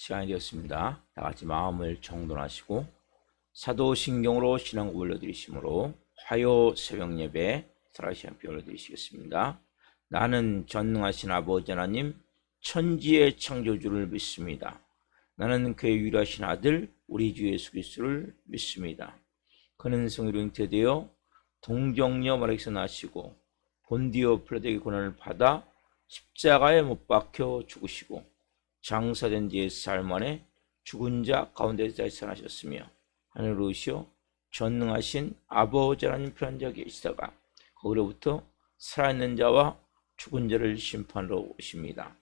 시간이 되었습니다. 다 같이 마음을 정돈하시고 사도신경으로 신앙 올려드리심으로 화요 새벽 예배 살아계신 함께 올려드리시겠습니다. 나는 전능하신 아버지 하나님 천지의 창조주를 믿습니다. 나는 그의 유일하신 아들 우리 주 예수 그리스도를 믿습니다. 그는 성령으로 잉태되어 동정녀 마리아에게서 나시고 본디오 필라도에게 고난을 받아 십자가에 못 박혀 죽으시고 장사된 뒤에 사흘 만에 죽은 자 가운데서 다시 살아나셨으며 하늘로 오시어 전능하신 아버지 하나님 편한 자가 계시다가 거기로부터 살아있는 자와 죽은 자를 심판하러 오십니다.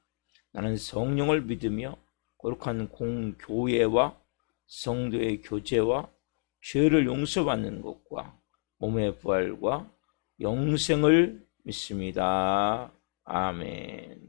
나는 성령을 믿으며 거룩한 공교회와 성도의 교제와 죄를 용서받는 것과 몸의 부활과 영생을 믿습니다. 아멘.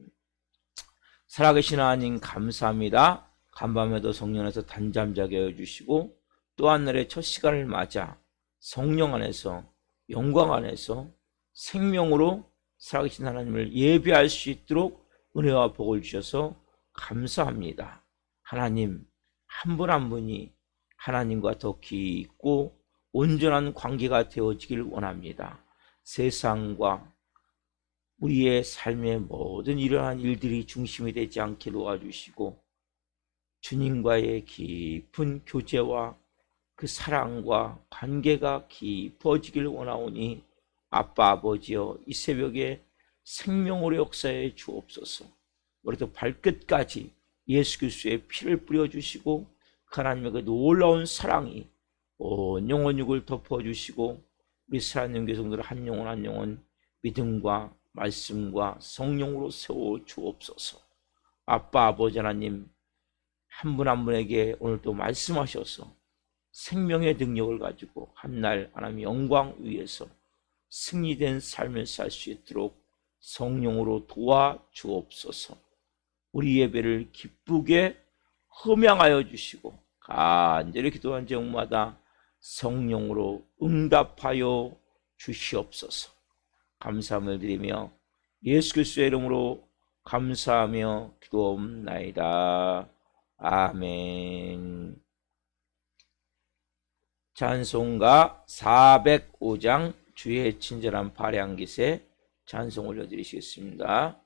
살아계신 하나님 감사합니다. 간밤에도 성령 안에서 단잠자게 해주시고 또 하늘의 첫 시간을 맞아 성령 안에서 영광 안에서 생명으로 살아계신 하나님을 예배할 수 있도록 은혜와 복을 주셔서 감사합니다. 하나님 한 분 한 분이 하나님과 더 깊고 온전한 관계가 되어지길 원합니다. 세상과 우리의 삶의 모든 이러한 일들이 중심이 되지 않게 도와주시고 주님과의 깊은 교제와 그 사랑과 관계가 깊어지길 원하오니 아빠 아버지여 이 새벽에 생명으로 역사해 주옵소서. 우리도 발끝까지 예수 그리스도의 피를 뿌려주시고 하나님의 그 놀라운 사랑이 온 영혼 육을 덮어주시고 우리 사랑하는 교성들 한 영혼 한 영혼 믿음과 말씀과 성령으로 세워 주옵소서. 아빠 아버지 하나님 한 분 한 분에게 오늘도 말씀하셔서 생명의 능력을 가지고 한날 하나님의 영광 위에서 승리된 삶을 살 수 있도록 성령으로 도와 주옵소서. 우리 예배를 기쁘게 흠양하여 주시고 간절히 기도한 제목마다 성령으로 응답하여 주시옵소서. 감사함을 드리며 예수 그리스도의 이름으로 감사하며 기도옵나이다. 아멘. 찬송가 405장 주의 친절한 발향 기세 찬송 올려드리시겠습니다.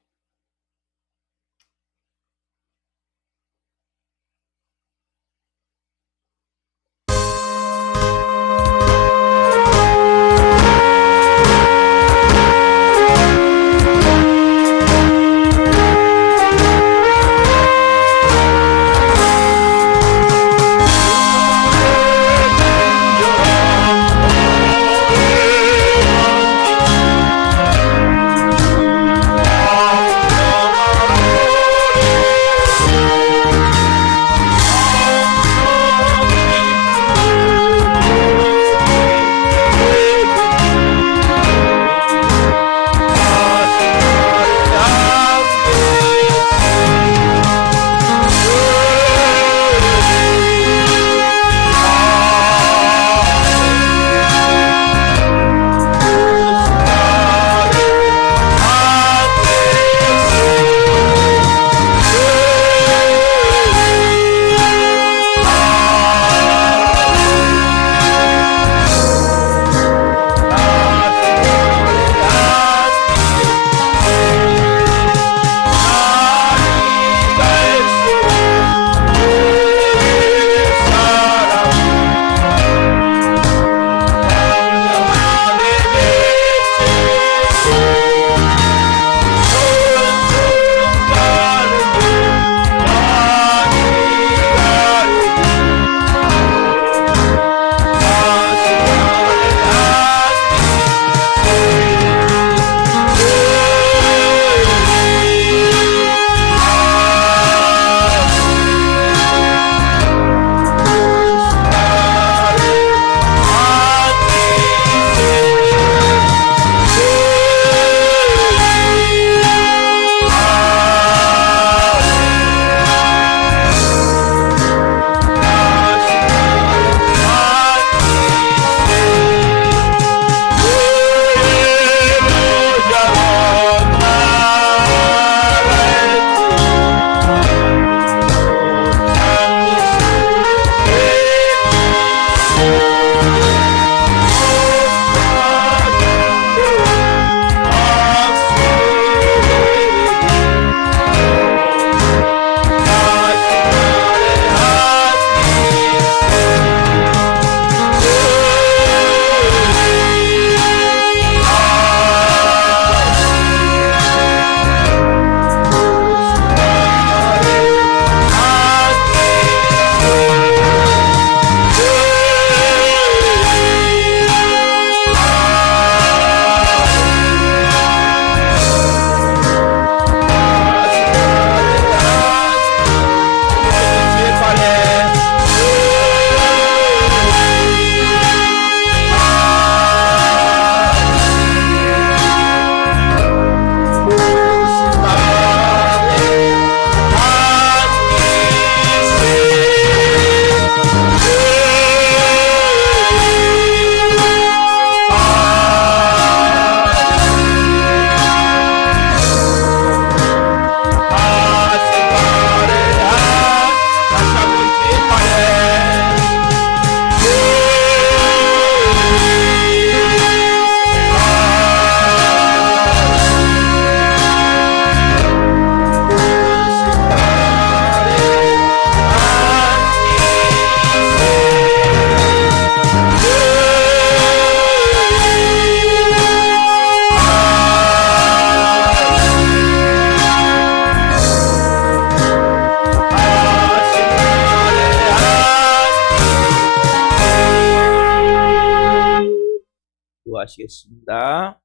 기도하시겠습니다.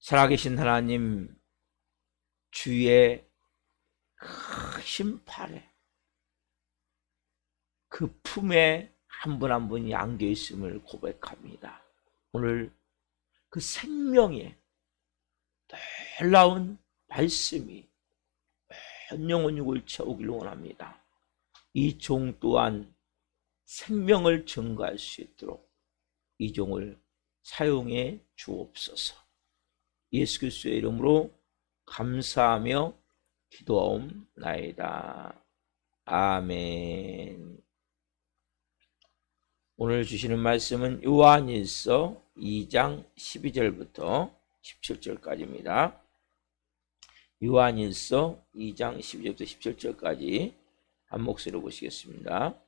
살아계신 하나님, 주의 크신 팔에 그 품에 한 분 한 분이 안겨 있음을 고백합니다. 오늘 그 생명의 놀라운 말씀이 온 영혼 육을 채우기를 원합니다. 이 종 또한 생명을 증거할 수 있도록 이 종을 사용해 주옵소서. 예수 그리스도의 이름으로 감사하며 기도하옵나이다. 아멘. 오늘 주시는 말씀은 요한일서 2장 12절부터 17절까지입니다. 요한일서 2장 12절부터 17절까지 한 목소리로 보시겠습니다.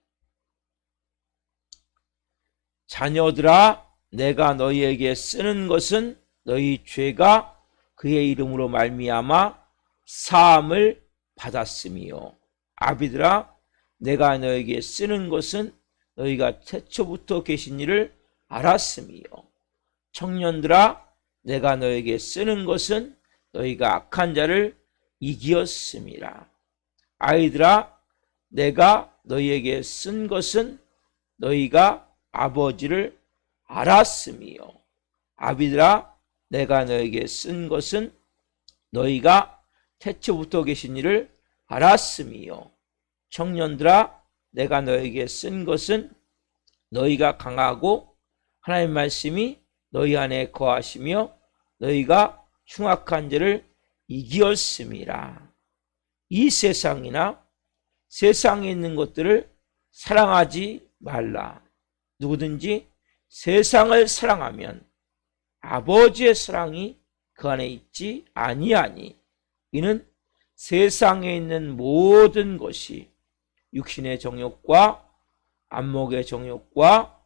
자녀들아, 내가 너희에게 쓰는 것은 너희 죄가 그의 이름으로 말미암아 사함을 받았음이요. 아비들아, 내가 너희에게 쓰는 것은 너희가 태초부터 계신 이를 알았음이요. 청년들아, 내가 너희에게 쓰는 것은 너희가 악한 자를 이기었음이라. 아이들아, 내가 너희에게 쓴 것은 너희가 아버지를 알았음이요. 아비들아, 내가 너희에게 쓴 것은 너희가 태초부터 계신 이를 알았음이요. 청년들아, 내가 너희에게 쓴 것은 너희가 강하고 하나님 말씀이 너희 안에 거하시며 너희가 흉악한 죄를 이기었음이라. 이 세상이나 세상에 있는 것들을 사랑하지 말라. 누구든지 세상을 사랑하면 아버지의 사랑이 그 안에 있지 아니하니, 이는 세상에 있는 모든 것이 육신의 정욕과 안목의 정욕과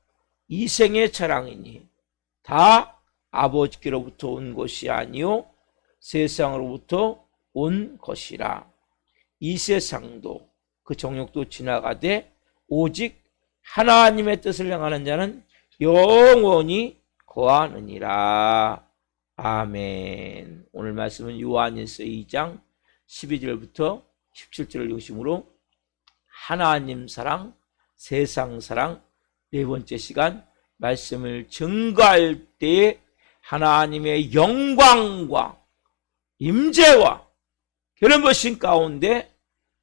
이생의 자랑이니 다 아버지께로부터 온 것이 아니요 세상으로부터 온 것이라. 이 세상도 그 정욕도 지나가되 오직 하나님의 뜻을 행하는 자는 영원히 거하느니라. 아멘. 오늘 말씀은 요한일서 2장 12절부터 17절을 중심으로 하나님 사랑, 세상 사랑, 네 번째 시간 말씀을 증거할 때에 하나님의 영광과 임재와 결연보신 가운데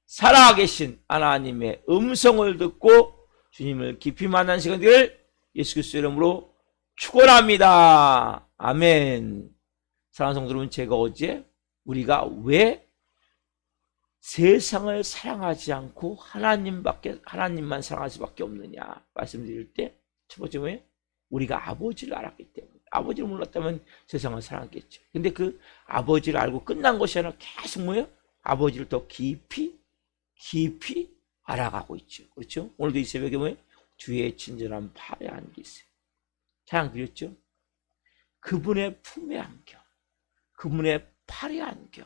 살아계신 하나님의 음성을 듣고 주님을 깊이 만난 시간 되기를 예수 그리스도 이름으로 축원합니다. 아멘. 사랑하는 성도 여러분, 제가 어제 우리가 왜 세상을 사랑하지 않고 하나님만 사랑할 수밖에 없느냐 말씀드릴 때, 첫 번째 뭐예요? 우리가 아버지를 알았기 때문에. 아버지를 몰랐다면 세상을 사랑했겠죠. 근데 그 아버지를 알고 끝난 것이 아니라 계속 뭐예요? 아버지를 더 깊이 알아가고 있죠. 그렇죠? 오늘도 이 새벽에 뭐예요? 주의 친절한 팔에 안겨 있어요. 찬양 드렸죠? 그분의 품에 안겨, 그분의 팔에 안겨,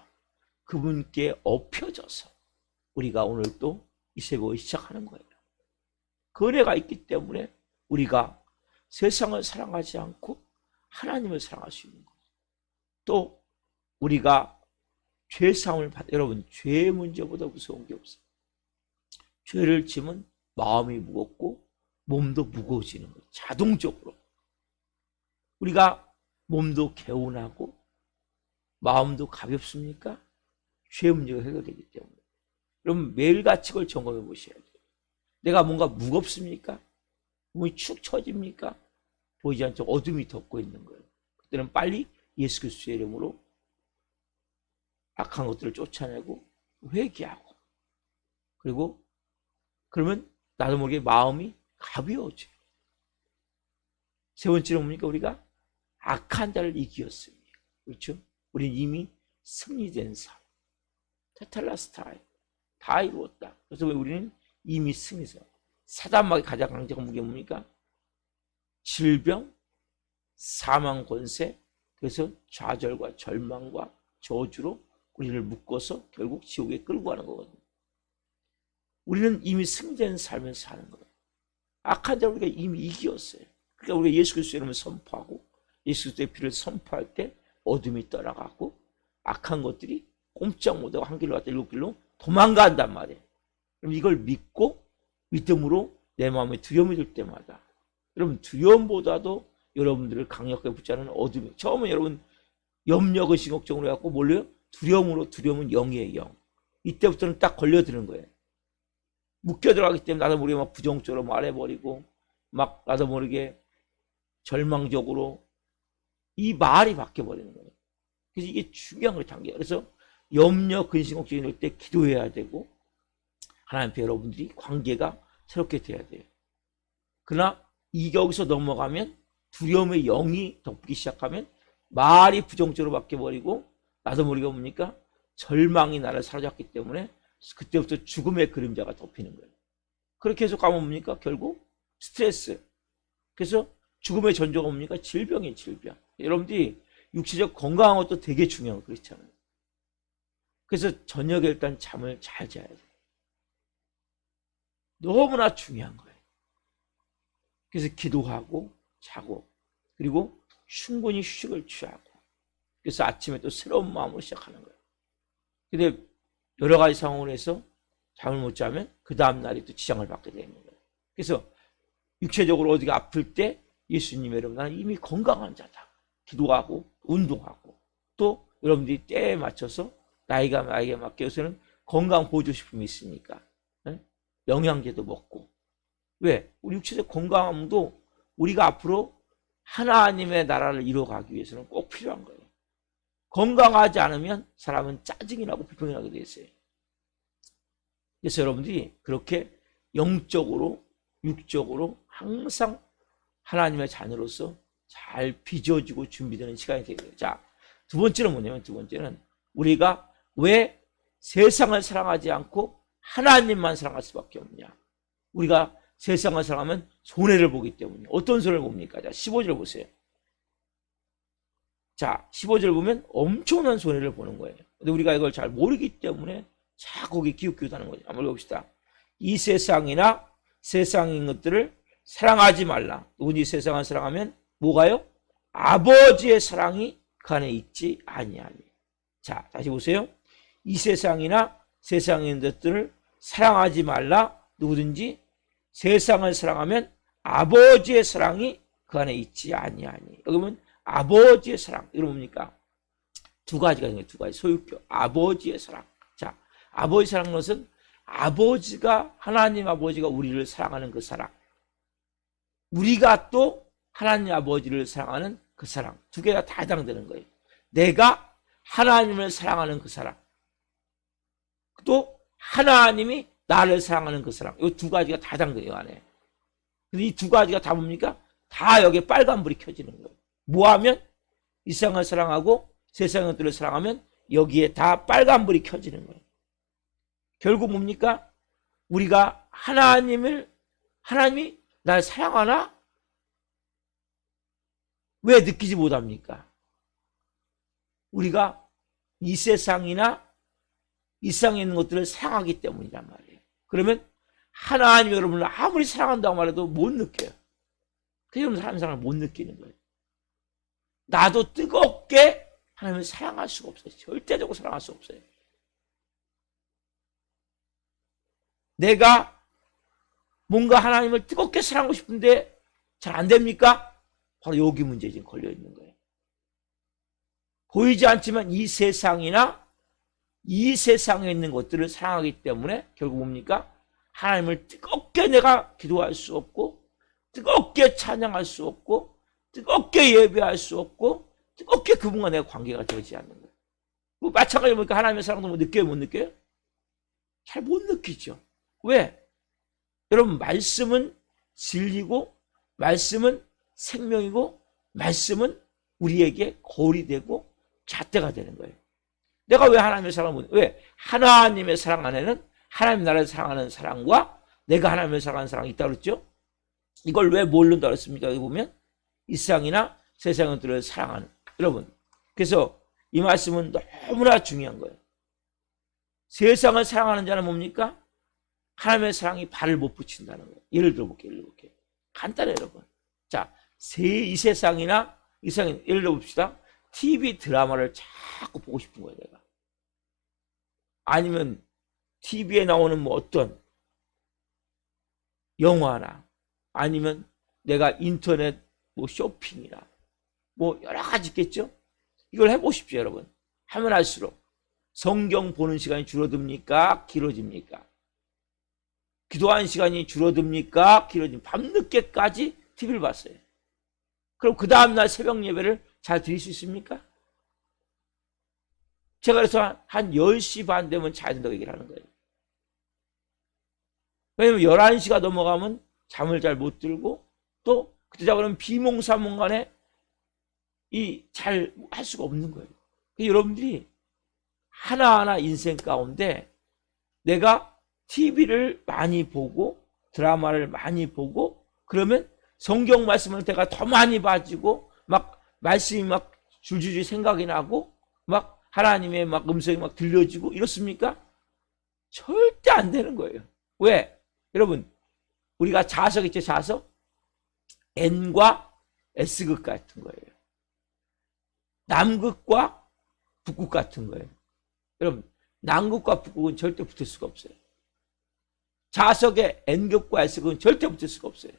그분께 엎혀져서 우리가 오늘 또 이 새벽을 시작하는 거예요. 그 은혜가 있기 때문에 우리가 세상을 사랑하지 않고 하나님을 사랑할 수 있는 거예요. 또 우리가 죄사함을 받아, 여러분, 죄의 문제보다 무서운 게 없어요. 죄를 지면 마음이 무겁고 몸도 무거워지는 거예요. 자동적으로. 우리가 몸도 개운하고 마음도 가볍습니까? 죄 문제가 해결되기 때문에. 그럼 매일같이 그걸 점검해 보셔야 돼요. 내가 뭔가 무겁습니까? 몸이 축 처집니까? 보이지 않죠? 어둠이 덮고 있는 거예요. 그때는 빨리 예수 그리스도의 이름으로 악한 것들을 쫓아내고 회개하고, 그리고 그러면 나도 모르게 마음이 가벼워져요. 세 번째로 뭡니까? 우리가 악한 자를 이기었습니다. 그렇죠? 우리는 이미 승리된 삶, 테텔라스타이, 다 이루었다. 그래서 왜 우리는 이미 승리해서, 사단마귀 가장 강력한 무기가 뭡니까? 질병, 사망 권세, 그래서 좌절과 절망과 저주로 우리를 묶어서 결국 지옥에 끌고 가는 거거든요. 우리는 이미 승리된 삶을 사는 거예요. 악한 자를 우리가 이미 이겼어요. 그러니까 우리가 예수 그리스도의 이름을 선포하고 예수 그리스도의 피를 선포할 때 어둠이 떠나가고 악한 것들이 꼼짝 못하고 한 길로 갔다 일곱 길로 도망간단 말이에요. 그럼 이걸 믿고 믿음으로 내 마음에 두려움이 들 때마다, 여러분 두려움보다도 여러분들을 강력하게 붙잡는 어둠이, 처음에 여러분 염려의 신걱정으로 해갖고 몰려요? 두려움은 영이에요. 영. 이때부터는 딱 걸려드는 거예요. 묶여 들어가기 때문에 나도 모르게 막 부정적으로 말해버리고 막 나도 모르게 절망적으로 이 말이 바뀌어버리는 거예요. 그래서 이게 중요한 거예요. 단계. 그래서 염려, 근심, 걱정이 될 때 기도해야 되고 하나님 앞에 여러분들이 관계가 새롭게 돼야 돼요. 그러나 여기서 넘어가면 두려움의 영이 덮기 시작하면 말이 부정적으로 바뀌어버리고 나도 모르게 뭡니까? 절망이 나를 사로잡기 때문에 그때부터 죽음의 그림자가 덮이는 거예요. 그렇게 해서 가면 뭡니까? 결국 스트레스. 그래서 죽음의 전조가 뭡니까? 질병이에요. 질병. 여러분들이 육체적 건강한 것도 되게 중요한 거 그렇잖아요. 그래서 저녁에 일단 잠을 잘 자야 돼요. 너무나 중요한 거예요. 그래서 기도하고 자고 그리고 충분히 휴식을 취하고 그래서 아침에 또 새로운 마음으로 시작하는 거예요. 근데 여러 가지 상황으로 해서 잠을 못 자면 그 다음 날이 또 지장을 받게 되는 거예요. 그래서 육체적으로 어디가 아플 때 예수님 여러분 나는 이미 건강한 자다. 기도하고 운동하고 또 여러분들이 때에 맞춰서 나이가 나이에 맞게 요새는 건강 보조식품이 있으니까 영양제도 먹고 왜? 우리 육체적 건강함도 우리가 앞으로 하나님의 나라를 이루어가기 위해서는 꼭 필요한 거예요. 건강하지 않으면 사람은 짜증이 나고 불평이 나게 돼 있어요. 그래서 여러분들이 그렇게 영적으로 육적으로 항상 하나님의 자녀로서 잘 빚어지고 준비되는 시간이 되고요. 자, 두 번째는 뭐냐면 두 번째는 우리가 왜 세상을 사랑하지 않고 하나님만 사랑할 수밖에 없냐. 우리가 세상을 사랑하면 손해를 보기 때문에. 어떤 손해를 봅니까? 자, 15절 보세요. 자, 15절 보면 엄청난 손해를 보는 거예요. 근데 우리가 이걸 잘 모르기 때문에 자꾸 기웃기웃하는 거죠. 한번 읽어봅시다. 이 세상이나 세상인 것들을 사랑하지 말라. 누구니 세상을 사랑하면 뭐가요? 아버지의 사랑이 그 안에 있지 아니하니. 자, 다시 보세요. 이 세상이나 세상인 것들을 사랑하지 말라. 누구든지 세상을 사랑하면 아버지의 사랑이 그 안에 있지 아니하니. 여기 보면 아버지의 사랑. 이거 뭡니까? 두 가지가 있는 거예요. 두 가지. 소유격. 아버지의 사랑. 자, 아버지 사랑은 것은 아버지가 하나님 아버지가 우리를 사랑하는 그 사랑. 우리가 또 하나님 아버지를 사랑하는 그 사랑. 두 개가 다 해당되는 거예요. 내가 하나님을 사랑하는 그 사랑. 또 하나님이 나를 사랑하는 그 사랑. 이 두 가지가 다 해당돼요, 안에. 근데 이 두 가지가 다 뭡니까? 다 여기에 빨간불이 켜지는 거예요. 뭐 하면? 이 세상을 사랑하고 세상의 것들을 사랑하면 여기에 다 빨간불이 켜지는 거예요. 결국 뭡니까? 우리가 하나님이 날 사랑하나? 왜 느끼지 못합니까? 우리가 이 세상이나 이 세상에 있는 것들을 사랑하기 때문이란 말이에요. 그러면 하나님 여러분을 아무리 사랑한다고 말해도 못 느껴요. 그 여러분 하나님 사랑을 못 느끼는 거예요. 나도 뜨겁게 하나님을 사랑할 수가 없어요. 절대적으로 사랑할 수 없어요. 내가 뭔가 하나님을 뜨겁게 사랑하고 싶은데 잘 안 됩니까? 바로 여기 문제에 지금 걸려 있는 거예요. 보이지 않지만 이 세상이나 이 세상에 있는 것들을 사랑하기 때문에 결국 뭡니까? 하나님을 뜨겁게 내가 기도할 수 없고 뜨겁게 찬양할 수 없고 뜨겁게 예배할 수 없고 뜨겁게 그분과 내가 관계가 되지 않는 거예요. 뭐 마찬가지로 보니까 하나님의 사랑도 뭐 느껴요? 못 느껴요? 잘 못 느끼죠. 왜? 여러분 말씀은 진리고 말씀은 생명이고 말씀은 우리에게 거울이 되고 잣대가 되는 거예요. 내가 왜 하나님의 사랑을 못, 왜? 하나님의 사랑 안에는 하나님 나라를 사랑하는 사랑과 내가 하나님을 사랑하는 사랑이 있다고 그랬죠? 이걸 왜 모른다고 그랬습니까? 여기 보면 이 세상이나 세상들을 사랑하는 여러분. 그래서 이 말씀은 너무나 중요한 거예요. 세상을 사랑하는 자는 뭡니까? 하나님의 사랑이 발을 못 붙인다는 거예요. 예를 들어볼게요. 간단해 여러분. 자, 이 세상이나 이 세상 예를 들어 봅시다. TV 드라마를 자꾸 보고 싶은 거예요 내가. 아니면 TV에 나오는 뭐 어떤 영화나 아니면 내가 인터넷 뭐 쇼핑이나 뭐 여러 가지 있겠죠. 이걸 해보십시오 여러분. 하면 할수록 성경 보는 시간이 줄어듭니까? 길어집니까? 기도하는 시간이 줄어듭니까? 길어집니까? 밤늦게까지 TV를 봤어요. 그럼 그 다음날 새벽 예배를 잘 드릴 수 있습니까? 제가 그래서 한 10시 반 되면 자야 된다고 얘기를 하는 거예요. 왜냐면 11시가 넘어가면 잠을 잘 못 들고 또 그때 자고는 비몽사몽간에 잘 할 수가 없는 거예요. 여러분들이 하나하나 인생 가운데 내가 TV를 많이 보고 드라마를 많이 보고 그러면 성경 말씀을 내가 더 많이 봐지고 막 말씀이 막 줄줄이 생각이 나고 막 하나님의 막 음성이 막 들려지고 이렇습니까? 절대 안 되는 거예요. 왜? 여러분 우리가 자석 있죠 자석? N과 S극 같은 거예요. 남극과 북극 같은 거예요. 여러분 남극과 북극은 절대 붙을 수가 없어요. 자석의 N극과 S극은 절대 붙을 수가 없어요.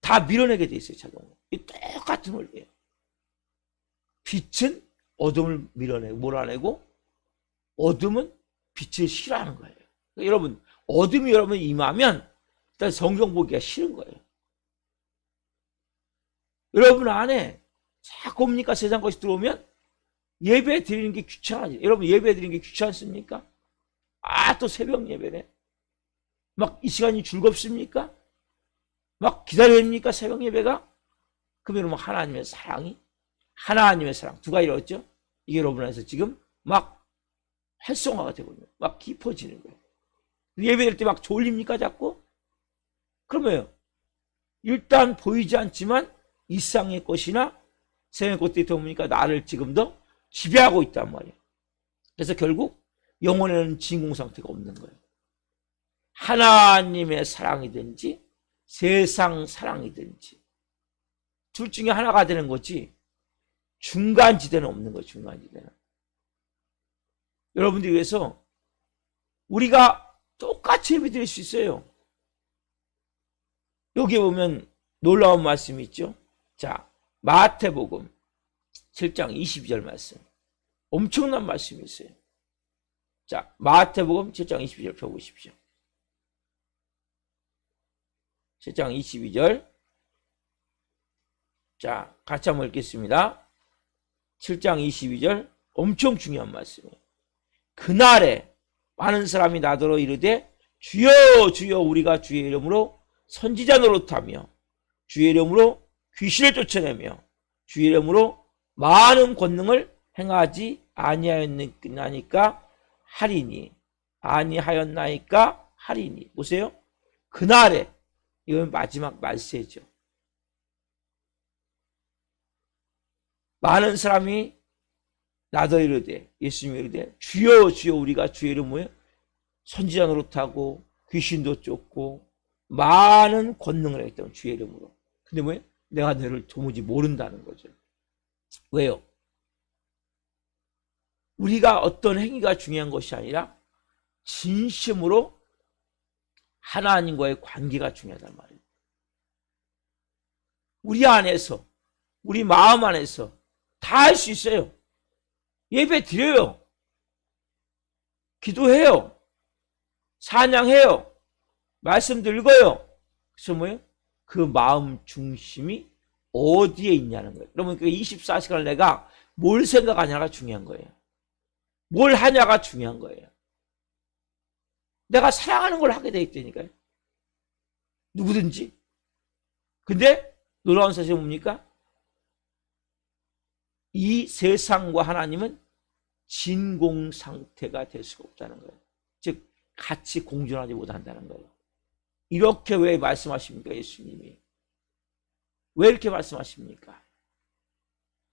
다 밀어내게 돼 있어요 자동으로. 이 똑같은 원리예요. 빛은 어둠을 밀어내고 몰아내고 어둠은 빛을 싫어하는 거예요. 그러니까 여러분 어둠이 여러분 임하면 일단 성경 보기가 싫은 거예요. 여러분 안에 자꾸 뭡니까 세상 것이 들어오면 예배 드리는 게 귀찮아지. 여러분 예배 드리는 게 귀찮습니까? 또 새벽 예배네. 막 이 시간이 즐겁습니까? 막 기다려야 됩니까 새벽 예배가? 그럼 여러분 하나님의 사랑이 하나님의 사랑 두 가지를 얻죠. 이게 여러분 안에서 지금 막 활성화가 되고 있는 막 깊어지는 거예요. 예배 드릴 때 막 졸립니까 자꾸? 그러면 일단 보이지 않지만 이상의 것이나 세상의 것들이 보니까 나를 지금도 지배하고 있단 말이에요. 그래서 결국 영혼에는 진공 상태가 없는 거예요. 하나님의 사랑이든지 세상 사랑이든지 둘 중에 하나가 되는 거지 중간지대는 없는 거예요. 중간지대는. 여러분들이 그래서 우리가 똑같이 예배 드릴 수 있어요. 여기 보면 놀라운 말씀이 있죠. 자, 마태복음 7장 22절 말씀. 엄청난 말씀이 있어요. 자, 마태복음 7장 22절 펴보십시오. 7장 22절. 자, 같이 한번 읽겠습니다. 7장 22절. 엄청 중요한 말씀이에요. 그날에 많은 사람이 나더러 이르되 주여 주여 우리가 주의 이름으로 선지자 노릇하며 주의 이름으로 귀신을 쫓아내며 주의 이름으로 많은 권능을 행하지 아니하였나이까 하리니 아니하였나이까 하리니. 보세요. 그날에 이건 마지막 말세죠. 많은 사람이 나더러 이르되 예수님이 이르되 주여 주여 우리가 주의 이름으로 선지자 노릇하고 귀신도 쫓고 많은 권능을 했던 주의 이름으로. 근데 뭐예요? 내가 너를 도무지 모른다는 거죠. 왜요? 우리가 어떤 행위가 중요한 것이 아니라 진심으로 하나님과의 관계가 중요하단 말이에요. 우리 안에서 우리 마음 안에서 다 할 수 있어요. 예배 드려요. 기도해요. 찬양해요. 말씀도 읽어요. 그래서 뭐예요? 그 마음 중심이 어디에 있냐는 거예요. 여러분, 그 24시간을 내가 뭘 생각하냐가 중요한 거예요. 뭘 하냐가 중요한 거예요. 내가 사랑하는 걸 하게 돼 있다니까요. 누구든지. 근데 놀라운 사실은 뭡니까? 이 세상과 하나님은 진공 상태가 될 수가 없다는 거예요. 즉 같이 공존하지 못한다는 거예요. 이렇게 왜 말씀하십니까? 예수님이 왜 이렇게 말씀하십니까?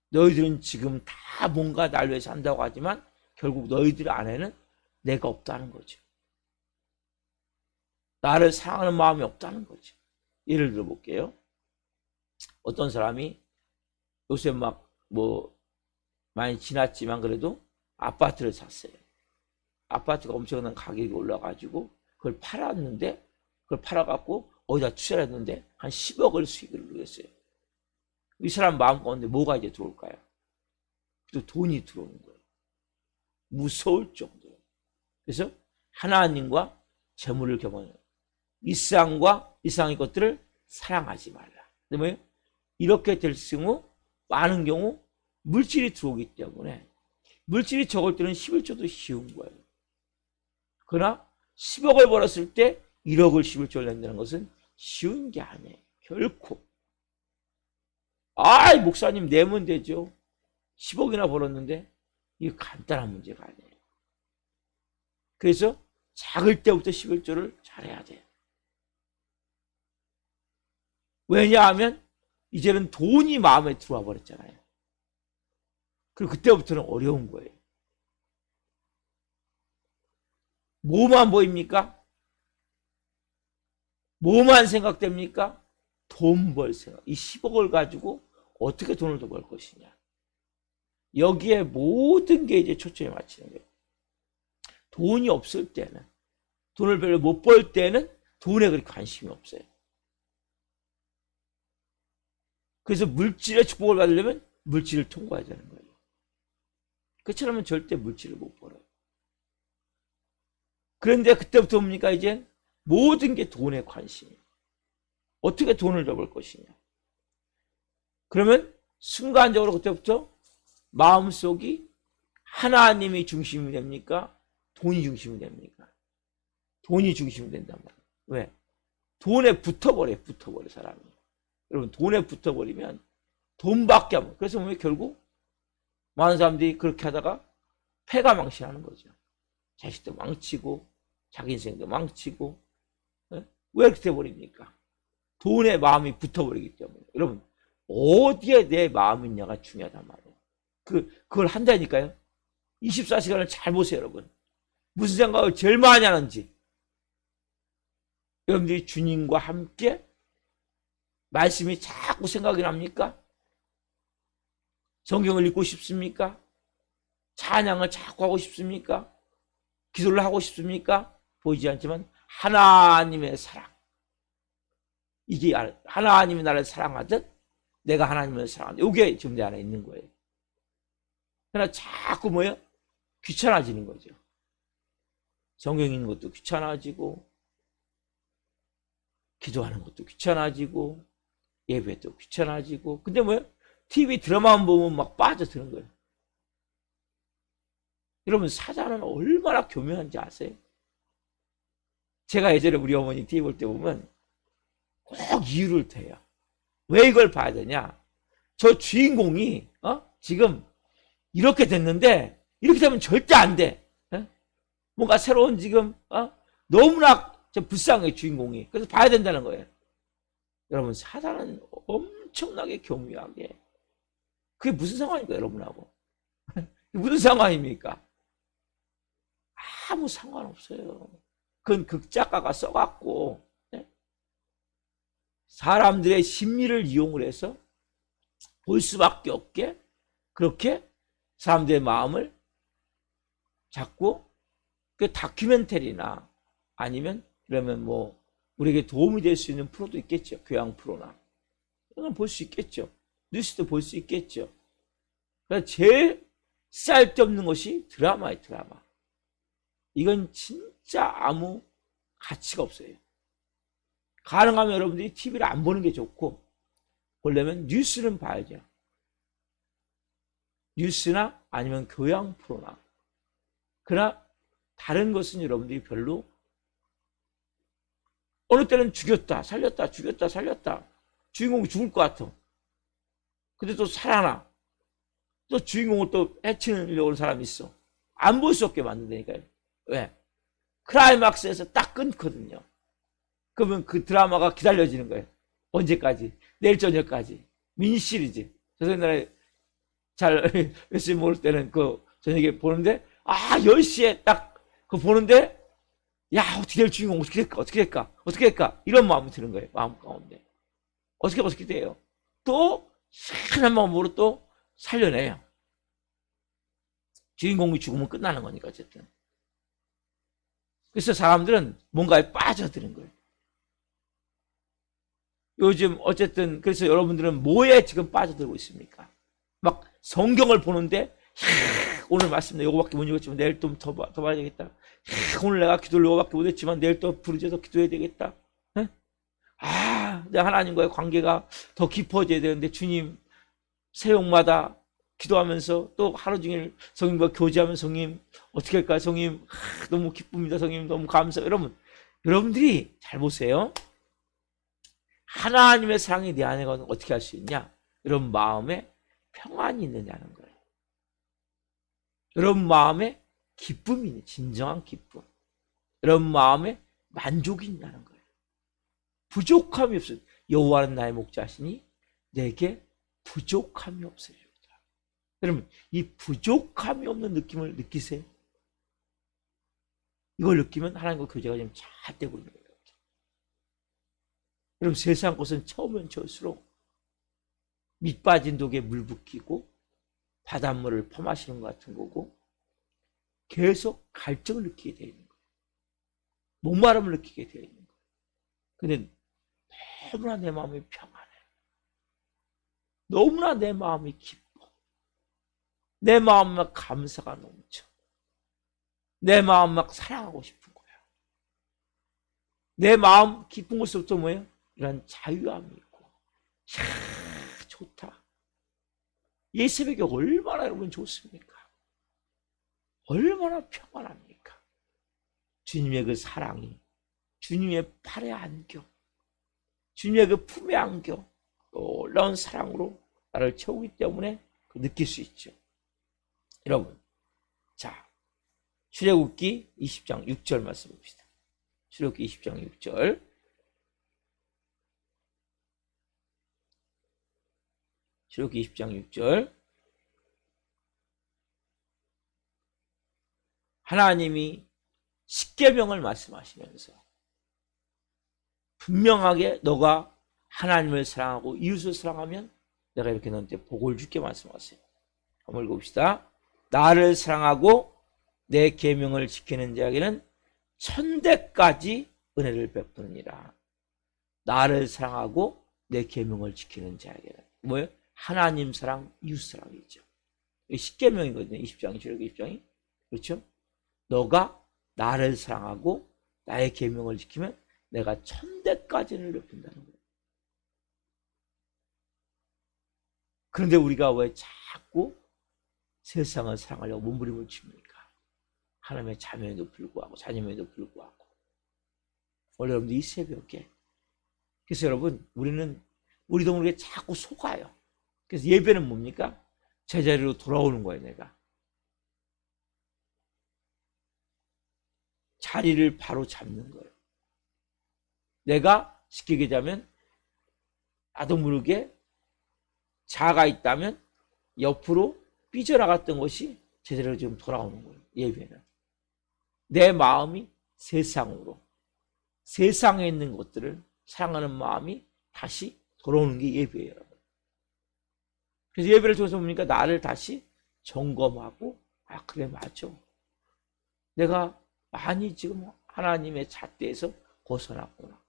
너희들은 지금 다 뭔가 날 위해서 한다고 하지만 결국 너희들 안에는 내가 없다는 거죠. 나를 사랑하는 마음이 없다는 거죠. 예를 들어 볼게요. 어떤 사람이 요새 막 뭐 많이 지났지만 그래도 아파트를 샀어요. 아파트가 엄청난 가격이 올라가지고 그걸 팔았는데, 그걸 팔아갖고 어디다 투자를 했는데 한 10억을 수익을 누렸어요. 이 사람 마음 가운데 뭐가 이제 들어올까요? 또 돈이 들어오는 거예요. 무서울 정도로. 그래서 하나님과 재물을 겸하는, 이 세상의 것들을 사랑하지 말라. 근데 뭐예요? 이렇게 될 경우 많은 경우 물질이 들어오기 때문에, 물질이 적을 때는 11조도 쉬운 거예요. 그러나 10억을 벌었을 때 1억을 11조를 낸다는 것은 쉬운 게 아니에요. 결코. 아이, 목사님 내면 되죠. 10억이나 벌었는데 이게 간단한 문제가 아니에요. 그래서 작을 때부터 11조를 잘해야 돼요. 왜냐하면 이제는 돈이 마음에 들어와 버렸잖아요. 그리고 그때부터는 어려운 거예요. 뭐만 보입니까? 뭐만 생각됩니까? 돈 벌 생각. 이 10억을 가지고 어떻게 돈을 더 벌 것이냐. 여기에 모든 게 이제 초점이 맞추는 거예요. 돈이 없을 때는, 돈을 별로 못 벌 때는 돈에 그렇게 관심이 없어요. 그래서 물질의 축복을 받으려면 물질을 통과해야 되는 거예요. 그렇지 않으면 절대 물질을 못 벌어요. 그런데 그때부터 뭡니까? 이제 모든 게 돈에 관심이에요. 어떻게 돈을 더 벌 것이냐. 그러면 순간적으로 그때부터 마음속이 하나님이 중심이 됩니까? 돈이 중심이 됩니까? 돈이 중심이 된단 말이에요. 왜? 돈에 붙어버려요. 사람이. 여러분, 돈에 붙어버리면 돈밖에 안, 그래서 왜 결국 많은 사람들이 그렇게 하다가 패가 망신하는 거죠. 자식도 망치고 자기 인생도 망치고. 왜 이렇게 돼버립니까? 돈에 마음이 붙어버리기 때문에. 여러분, 어디에 내 마음이 있냐가 중요하단 말이에요. 그걸 한다니까요. 24시간을 잘 보세요, 여러분. 무슨 생각을 제일 많이 하는지. 여러분들이 주님과 함께 말씀이 자꾸 생각이 납니까? 성경을 읽고 싶습니까? 찬양을 자꾸 하고 싶습니까? 기도를 하고 싶습니까? 보이지 않지만 하나님의 사랑. 이게 하나님이 나를 사랑하듯 내가 하나님을 사랑한다. 이게 지금 내 안에 있는 거예요. 그러나 자꾸 뭐예요? 귀찮아지는 거죠. 성경 읽는 것도 귀찮아지고, 기도하는 것도 귀찮아지고, 예배도 귀찮아지고. 근데 뭐예요? TV 드라마만 보면 막 빠져드는 거예요. 여러분, 사자는 얼마나 교묘한지 아세요? 제가 예전에 우리 어머니 TV 볼 때 보면 꼭 이유를 대요. 왜 이걸 봐야 되냐? 저 주인공이 지금 이렇게 됐는데 이렇게 되면 절대 안 돼. 뭔가 새로운 지금 너무나 불쌍해 주인공이. 그래서 봐야 된다는 거예요. 여러분, 사단은 엄청나게 교묘하게. 그게 무슨 상관입니까, 여러분하고? 무슨 상관입니까? 아무 상관없어요. 그건 극작가가 써갖고 사람들의 심리를 이용을 해서 볼 수밖에 없게 그렇게 사람들의 마음을 잡고, 그 다큐멘터리나 아니면 그러면 뭐 우리에게 도움이 될 수 있는 프로도 있겠죠. 교양 프로나 이건 볼 수 있겠죠. 뉴스도 볼 수 있겠죠. 그래서 제일 쓸데없는 것이 드라마예요. 드라마. 이건 진짜 아무 가치가 없어요. 가능하면 여러분들이 TV를 안 보는 게 좋고, 보려면 뉴스는 봐야죠. 뉴스나 아니면 교양 프로나. 그러나 다른 것은 여러분들이 별로, 어느 때는 죽였다 살렸다 죽였다 살렸다, 주인공이 죽을 것 같아. 근데 또 살아나. 또 주인공을 또 해치려고 하는 사람이 있어. 안 볼 수 없게 만든다니까요. 왜? 클라이막스에서 딱 끊거든요. 그러면 그 드라마가 기다려지는 거예요. 언제까지? 내일 저녁까지. 미니 시리즈. 저 옛날에 잘 열심히 모를 때는 그 저녁에 보는데 10시에 딱 그 보는데 야, 어떻게 될 주인공, 어떻게 될까, 어떻게 될까, 어떻게 될까, 이런 마음이 드는 거예요. 마음 가운데. 어떻게 돼요. 또 희한한 마음으로 또 살려내요. 주인공이 죽으면 끝나는 거니까 어쨌든. 그래서 사람들은 뭔가에 빠져드는 거예요. 요즘 어쨌든 그래서 여러분들은 뭐에 지금 빠져들고 있습니까? 막 성경을 보는데 오늘 말씀 이거밖에 못 읽었지만 내일 좀 더 봐야 되겠다. 오늘 내가 기도를 이거밖에 못했지만 내일 또 부르짖어서 기도해야 되겠다. 네? 내 하나님과의 관계가 더 깊어져야 되는데 주님 새벽마다 기도하면서 또 하루 종일 성님과 교제하면서 성님 어떻게 할까 성님 너무 기쁩니다 성님 너무 감사. 여러분들이 잘 보세요. 하나님의 사랑이 내 안에 가면 어떻게 할 수 있냐? 여러분 마음에 평안이 있느냐는 거예요. 여러분 마음에 기쁨이 있는 진정한 기쁨. 여러분 마음에 만족이 있냐는 거예요. 부족함이 없어요. 여호와는 나의 목자시니 내게 부족함이 없어요. 여러분 이 부족함이 없는 느낌을 느끼세요? 이걸 느끼면 하나님과 교제가 지금 잘 되고 있는 거예요. 여러분 세상 것은 처음엔 처음일수록 밑 빠진 독에 물 붓기고 바닷물을 퍼마시는 것 같은 거고 계속 갈증을 느끼게 되어 있는 거예요. 목마름을 느끼게 되어 있는 거예요. 근데 너무나 내 마음이 평안해. 너무나 내 마음이 기뻐. 내 마음 막 감사가 넘쳐. 내 마음 막 사랑하고 싶은 거야. 내 마음 기쁜 것부터 뭐예요? 이런 자유함이 있고. 이야 좋다. 이 새벽에 얼마나 여러분 좋습니까? 얼마나 평안합니까? 주님의 그 사랑이 주님의 팔에 안겨 주님의 그 품에 안겨 놀라운 사랑으로 나를 채우기 때문에 느낄 수 있죠. 여러분 자 출애굽기 20장 6절 말씀 봅시다. 출애굽기 20장 6절 출애굽기 20장 6절 하나님이 십계명을 말씀하시면서 분명하게 너가 하나님을 사랑하고 이웃을 사랑하면 내가 이렇게 너한테 복을 줄게 말씀하세요. 한번 읽어봅시다. 나를 사랑하고 내 계명을 지키는 자에게는 천대까지 은혜를 베푸느니라. 나를 사랑하고 내 계명을 지키는 자에게는 뭐예요? 하나님 사랑, 이웃 사랑이죠. 10계명이거든요. 20장이 출애굽기 20장이. 그렇죠? 너가 나를 사랑하고 나의 계명을 지키면 내가 천대까지를 베푼다는 거예요. 그런데 우리가 왜 자꾸 세상을 사랑하려고 몸부림을 칩니까? 하나님의 자녀에도 불구하고 자녀에도 불구하고. 원래 여러분들 이 새벽에 그래서 여러분 우리도 모르게 자꾸 속아요. 그래서 예배는 뭡니까? 제자리로 돌아오는 거예요. 내가 자리를 바로 잡는 거예요. 내가 쉽게 얘기하자면 나도 모르게 자아가 있다면 옆으로 삐져나갔던 것이 제대로 지금 돌아오는 거예요. 예배는 내 마음이 세상으로 세상에 있는 것들을 사랑하는 마음이 다시 돌아오는 게 예배예요. 그래서 예배를 통해서 보니까 나를 다시 점검하고 그래 맞아. 내가 많이 지금 하나님의 잣대에서 벗어났구나.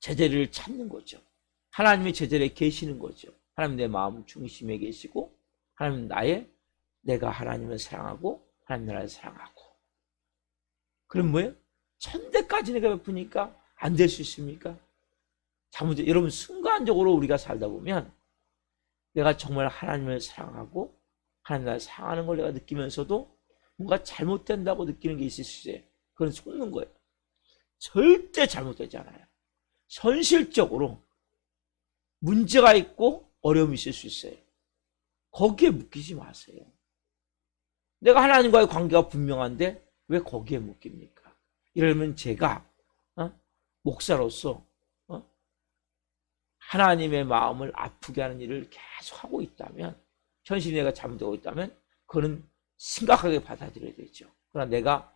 제자리를 찾는 거죠. 하나님의 제자리에 계시는 거죠. 하나님 내 마음 중심에 계시고 하나님 내가 하나님을 사랑하고 하나님 나라를 사랑하고. 그럼 뭐예요? 천대까지 내가 베푸니까 안 될 수 있습니까? 여러분 순간적으로 우리가 살다 보면 내가 정말 하나님을 사랑하고 하나님 나라를 사랑하는 걸 내가 느끼면서도 뭔가 잘못된다고 느끼는 게 있을 수 있어요. 그건 속는 거예요. 절대 잘못되지 않아요. 현실적으로 문제가 있고 어려움이 있을 수 있어요. 거기에 묶이지 마세요. 내가 하나님과의 관계가 분명한데 왜 거기에 묶입니까? 이러면 제가 목사로서 하나님의 마음을 아프게 하는 일을 계속 하고 있다면 현실이 내가 잘못되고 있다면 그거는 심각하게 받아들여야 되죠. 그러나 내가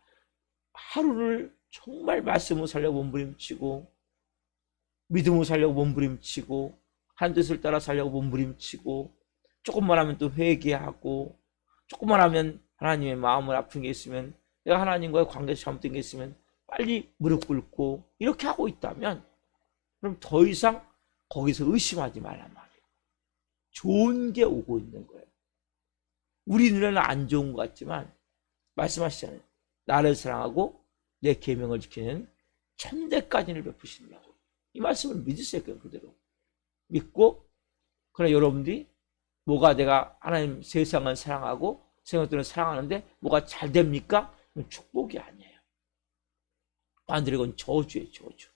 하루를 정말 말씀으로 살려고 몸부림치고 믿음으로 살려고 몸부림치고 하나님 뜻을 따라 살려고 몸부림치고 조금만 하면 또 회개하고 조금만 하면 하나님의 마음을 아픈 게 있으면 내가 하나님과의 관계에서 잘못된 게 있으면 빨리 무릎 꿇고 이렇게 하고 있다면 그럼 더 이상 거기서 의심하지 말란 말이에요. 좋은 게 오고 있는 거예요. 우리 눈에는 안 좋은 것 같지만 말씀하시잖아요. 나를 사랑하고 내 계명을 지키는 천대까지를 베푸신다고. 이 말씀을 믿으세요. 그대로 믿고 그러나 여러분들이 뭐가 내가 하나님 세상을 사랑하고 세상들을 사랑하는데 뭐가 잘 됩니까? 그건 축복이 아니에요. 반대로 이건 저주예요. 저주.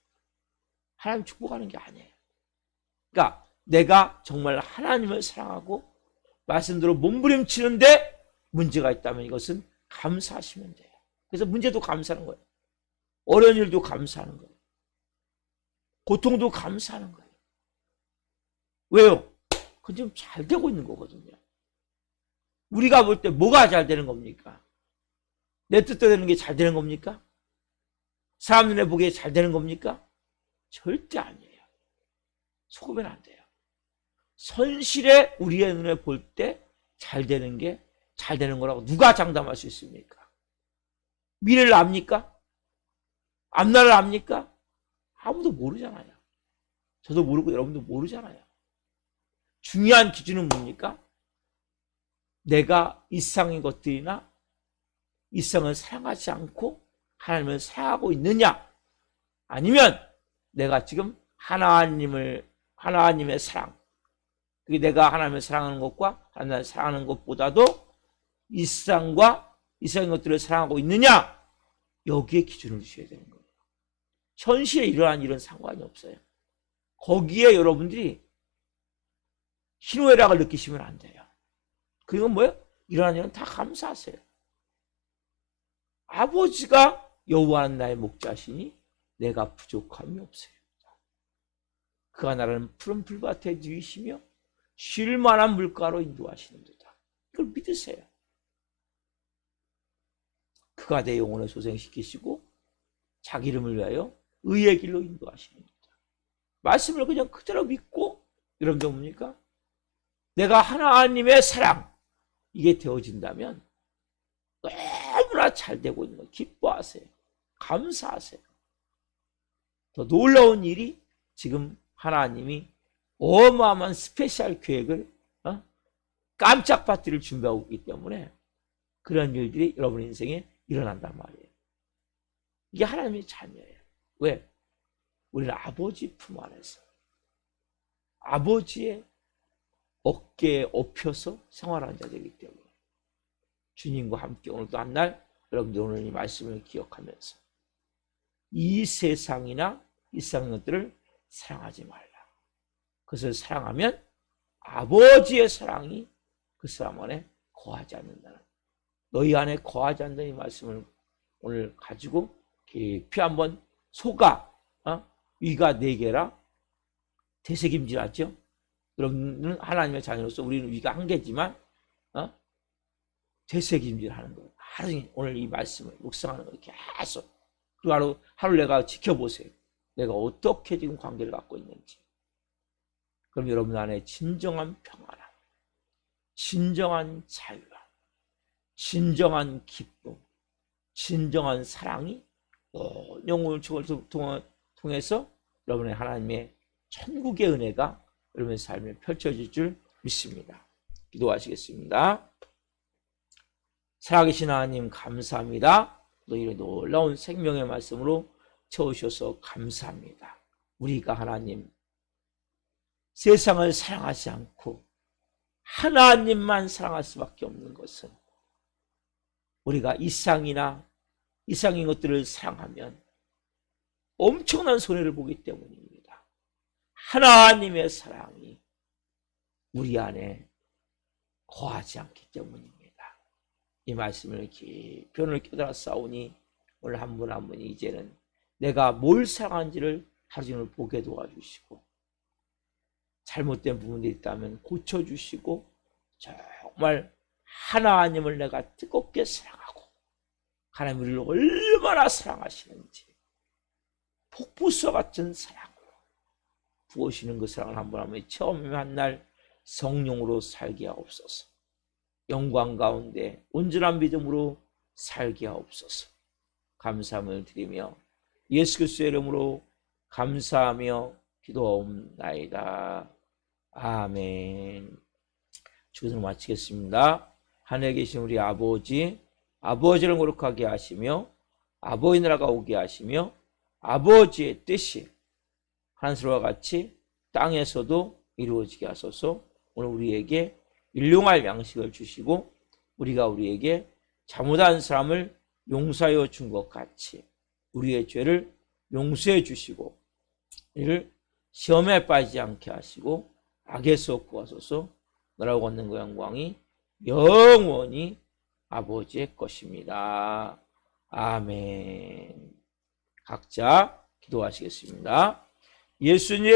하나님 축복하는 게 아니에요. 그러니까 내가 정말 하나님을 사랑하고 말씀대로 몸부림치는데 문제가 있다면 이것은 감사하시면 돼요. 그래서 문제도 감사하는 거예요. 어려운 일도 감사하는 거예요. 고통도 감사하는 거예요. 왜요? 그건 지금 잘 되고 있는 거거든요. 우리가 볼 때 뭐가 잘 되는 겁니까? 내 뜻대로 되는 게 잘 되는 겁니까? 사람 눈에 보기에 잘 되는 겁니까? 절대 아니에요. 속으면 안 돼요. 선실에 우리의 눈에 볼 때 잘 되는 게 잘 되는 거라고 누가 장담할 수 있습니까? 미래를 압니까? 앞날을 압니까? 아무도 모르잖아요. 저도 모르고 여러분도 모르잖아요. 중요한 기준은 뭡니까? 내가 이상의 것들이나 이상을 사랑하지 않고 하나님을 사랑하고 있느냐? 아니면 내가 지금 하나님의 사랑, 그게 내가 하나님을 사랑하는 것과 하나님을 사랑하는 것보다도 이상과 이상의 것들을 사랑하고 있느냐? 여기에 기준을 두셔야 되는 거예요. 현실에 일어난 일은 상관이 없어요. 거기에 여러분들이 희노애락을 느끼시면 안 돼요. 그건 뭐예요? 일어난 일은 다 감사하세요. 아버지가 여호와는 나의 목자시니 내가 부족함이 없어요. 그가 나를 푸른 풀밭에 누이시며 쉴 만한 물가로 인도하시는도다. 이걸 믿으세요. 그가 내 영혼을 소생시키시고 자기 이름을 위하여 의의 길로 인도하시는도다. 말씀을 그냥 그대로 믿고 여러분들 뭡니까? 내가 하나님의 사랑 이게 되어진다면 너무나 잘 되고 있는 거 기뻐하세요. 감사하세요. 더 놀라운 일이 지금 하나님이 어마어마한 스페셜 계획을 깜짝 파티를 준비하고 있기 때문에 그런 일들이 여러분 인생에 일어난단 말이에요. 이게 하나님의 자녀예요. 왜? 우리는 아버지 품 안에서 아버지의 어깨에 업혀서 생활하는 자들이기 때문에 주님과 함께 오늘도 한 날 여러분들 오늘 이 말씀을 기억하면서 이 세상이나 이 세상 것들을 사랑하지 말라. 그것을 사랑하면 아버지의 사랑이 그 사람 안에 거하지 않는다는, 너희 안에 거하지 않는 이 말씀을 오늘 가지고 깊이 한번 소가 위가 4개라 되새김질하죠. 여러분은 하나님의 자녀로서 우리는 위가 1개지만 되새김질하는 거예요. 하루 종일 오늘 이 말씀을 묵상하는 거예요. 계속. 그리고 하루 내가 지켜보세요. 내가 어떻게 지금 관계를 갖고 있는지. 그럼 여러분 안에 진정한 평안함, 진정한 자유함, 진정한 기쁨, 진정한 사랑이 영혼을 통해서 여러분의 하나님의 천국의 은혜가 여러분의 삶에 펼쳐질 줄 믿습니다. 기도하시겠습니다. 살아계신 하나님 감사합니다. 너희의 놀라운 생명의 말씀으로 채우셔서 감사합니다. 우리가 하나님 세상을 사랑하지 않고 하나님만 사랑할 수밖에 없는 것은 우리가 이상이나 이상인 것들을 사랑하면 엄청난 손해를 보기 때문입니다. 하나님의 사랑이 우리 안에 거하지 않기 때문입니다. 이 말씀을 깊이 오늘 깨달아 싸우니 오늘 한 분 한 분이 이제는 내가 뭘 사랑하는지를 하루 종일 보게 도와주시고 잘못된 부분이 있다면 고쳐주시고 정말 하나님을 내가 뜨겁게 사랑하고 하나님 우리를 얼마나 사랑하시는지 폭포수 같은 사랑으로 부으시는 그 사랑을 한번 하면 처음 만날 성령으로 살게 하옵소서. 영광 가운데 온전한 믿음으로 살게 하옵소서. 감사함을 드리며 예수 그리스도의 이름으로 감사하며 기도하옵나이다. 아멘. 주기도를 마치겠습니다. 하늘에 계신 우리 아버지, 아버지를 거룩하게 하시며 아버지 나라가 오게 하시며 아버지의 뜻이 하늘과 같이 땅에서도 이루어지게 하소서. 오늘 우리에게 일용할 양식을 주시고 우리가 우리에게 잘못한 사람을 용서하여 준 것 같이 우리의 죄를 용서해 주시고 이를 시험에 빠지지 않게 하시고 악에서 구하소서. 너라고 얻는 그 영광이 영원히 아버지의 것입니다. 아멘. 각자 기도하시겠습니다. 예수님